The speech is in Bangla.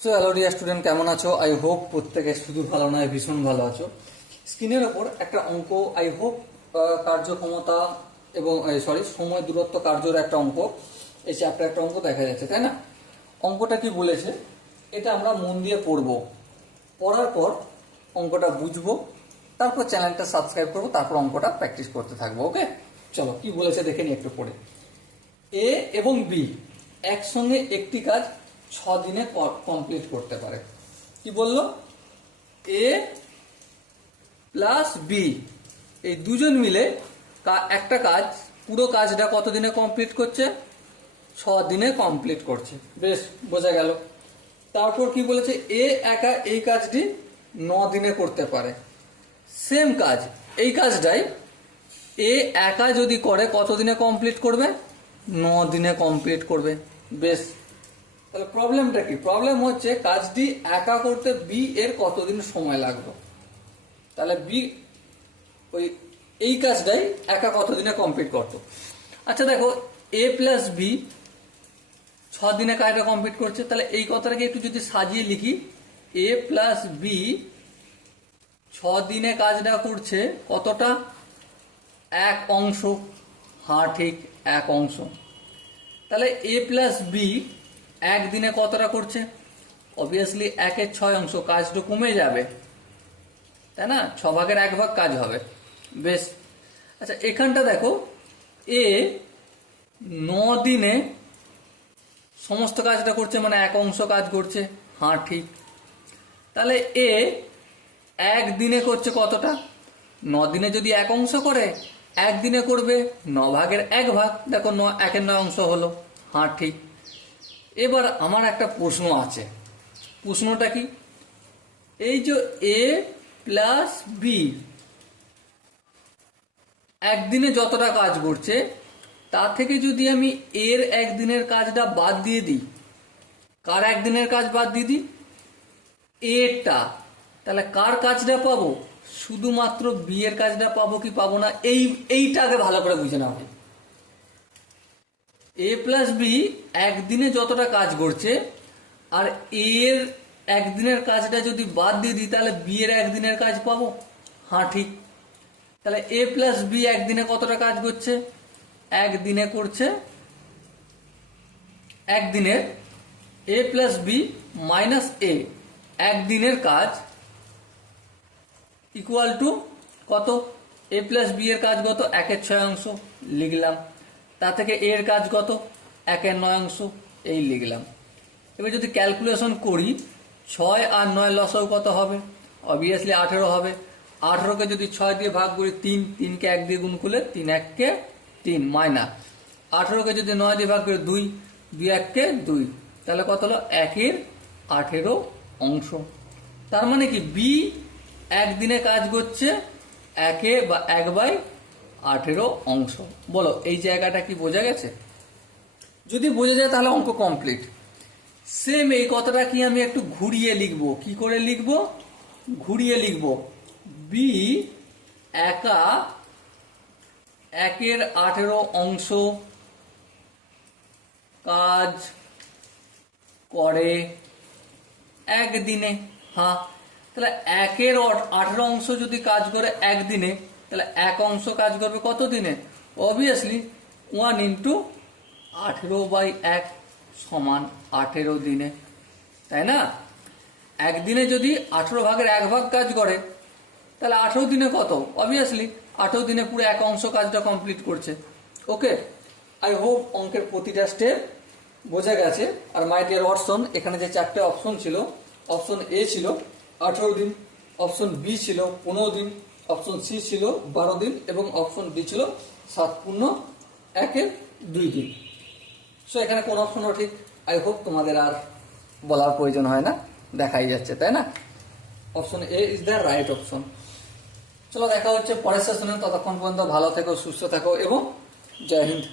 সো হ্যালো ডিয়ার স্টুডেন্ট, কেমন আছো? আই হোপ প্রত্যেকে শুধু ভালো নয়, ভীষণ ভালো আছো। স্ক্রিনের ওপর একটা অঙ্ক, আই হোপ কার্যক্ষমতা এবং সময় দূরত্ব কার্যর একটা অঙ্ক, এই চ্যাপ্টার একটা অঙ্ক দেখা যাচ্ছে, তাই না? অঙ্কটা কি বলেছে এটা আমরা মন দিয়ে পড়বো, পড়ার পর অঙ্কটা বুঝবো, তারপর চ্যানেলটা সাবস্ক্রাইব করবো, তারপর অঙ্কটা প্র্যাকটিস করতে থাকবো। ওকে, চলো কি বলেছে দেখে নি একটু পড়ে। এ এবং বি একসঙ্গে একটি কাজ 6 দিনে কমপ্লিট করতে পারে। কি বললো? এ প্লাস বি এই দুজন মিলে একটা কাজ, পুরো কাজটা কত দিনে কমপ্লিট করছে? 6 দিনে কমপ্লিট করছে। বেশ, বোঝা গেল। তারপর কি বলেছে? এ একা এই কাজটি 9 দিনে করতে পারে। সেম কাজ, এই কাজটাই এ একা যদি করে কত দিনে কমপ্লিট করবে? 9 দিনে কমপ্লিট করবে। বেশ, তাহলে প্রবলেমটা কি? প্রবলেম হচ্ছে কাজটি একা করতে বি এর কতদিন সময় লাগবে। তাহলে বি এই কাজটাই একা কতদিনে কমপ্লিট করতো। আচ্ছা দেখো, এ প্লাস বি 6 দিনে কাজটা কমপ্লিট করছে, তাহলে এই কথাটাকে একটু যদি সাজিয়ে লিখি, এ প্লাস বি 6 দিনে কাজটা করছে কতটা? 1 অংশ। হ্যাঁ ঠিক, 1 অংশ। তাহলে এ প্লাস বি একদিনে কতটা করছে? অবভিয়াসলি 1/6 অংশ, কাজটা কমে যাবে, তাই না? 6/1 কাজ হবে। বেশ, আচ্ছা এখানটা দেখো, এ 9 দিনে সমস্ত কাজটা করছে, মানে 1 অংশ কাজ করছে। হ্যাঁ ঠিক। তাহলে এ একদিনে করছে কতটা? 9 দিনে যদি 1 অংশ করে, একদিনে করবে 9/1। দেখো 1/9 অংশ হলো। হ্যাঁ ঠিক। এবার আমার একটা প্রশ্ন আছে। প্রশ্নটা কি? এই যে এ প্লাস বি একদিনে যতটা কাজ করছে, তা থেকে যদি আমি এর একদিনের কাজটা বাদ দিয়ে দিই, কার একদিনের কাজ বাদ দিয়ে দিই? এরটা, তাহলে কার কাজটা পাবো? শুধুমাত্র বি এর কাজটা পাবো কি পাবো না? এইটা আগে ভালো করে বুঝে নাও। এ প্লাস বি একদিনে যতটা কাজ করছে, আর এর একদিনের কাজটা যদি বাদ দিয়ে দিই, তাহলে বি এর একদিনের কাজ পাবো। হ্যাঁ ঠিক। তাহলে এ প্লাস বি একদিনে কতটা কাজ করছে? একদিনে করছে, একদিনের এ প্লাস বি মাইনাস এ একদিনের কাজ ইকুয়াল টু কত? এ প্লাস বি এর কাজ কত? 1/6 অংশ লিখলাম। তা থেকে এ এর কাজ কত? 1/9 অংশ, এই লিখলাম। এবার যদি ক্যালকুলেশন করি, 6 আর 9 লসাগু কত হবে? অবভিয়াসলি 18 হবে। 18কে যদি 6 দিয়ে ভাগ করি, 3কে 1 দিয়ে গুণ করলে 3 1-কে 3 মাইনাস 18কে যদি 9 দিয়ে ভাগ করি 2 1-কে 2, তাহলে কত হলো? 1/18 অংশ। তার মানে কি বি একদিনে কাজ করছে 1/18 অংশ। বলো এই জায়গাটা কি বোঝা গেছে? যদি বোঝা যায় তাহলে অঙ্ক কমপ্লিট। সেম এই কথাটা কি আমি একটু ঘুরিয়ে লিখবো। কি করে লিখবো? ঘুরিয়ে লিখবো। বি একা 1/18 অংশ কাজ করে একদিনে। হ্যাঁ, তাহলে 1/18 অংশ যদি কাজ করে একদিনে, তাহলে 1 অংশ কাজ করবে কত দিনে? অবভিয়াসলি 1 × 18/1 সমান 18 দিনে, তাই না? একদিনে যদি 18/1 কাজ করে, তাহলে 18 দিনে কত? অবভিয়াসলি 18 দিনে পুরো 1 অংশ কাজটা কমপ্লিট করছে। ওকে, আই হোপ অঙ্কের প্রতিটা স্টেপ বোঝা গেছে। আর মাই ডিয়ার ওয়াটসন, এখানে যে 4টে অপশন ছিল, অপশন এ ছিল 18 দিন, অপশন বি ছিল 15 দিন, অপশন সি ছিল 12 দিন এবং অপশন ডি ছিল 7+1=2 দিন। সো এখানে কোন অপশনও ঠিক, আই হোপ তোমাদের আর বলার প্রয়োজন হয় না, দেখাই যাচ্ছে, তাই না? Option A is the right option. চলো দেখা হচ্ছে পরের সেশনে। ততক্ষণ পর্যন্ত ভালো থেকো, সুস্থ থাকো এবং জয় হিন্দ।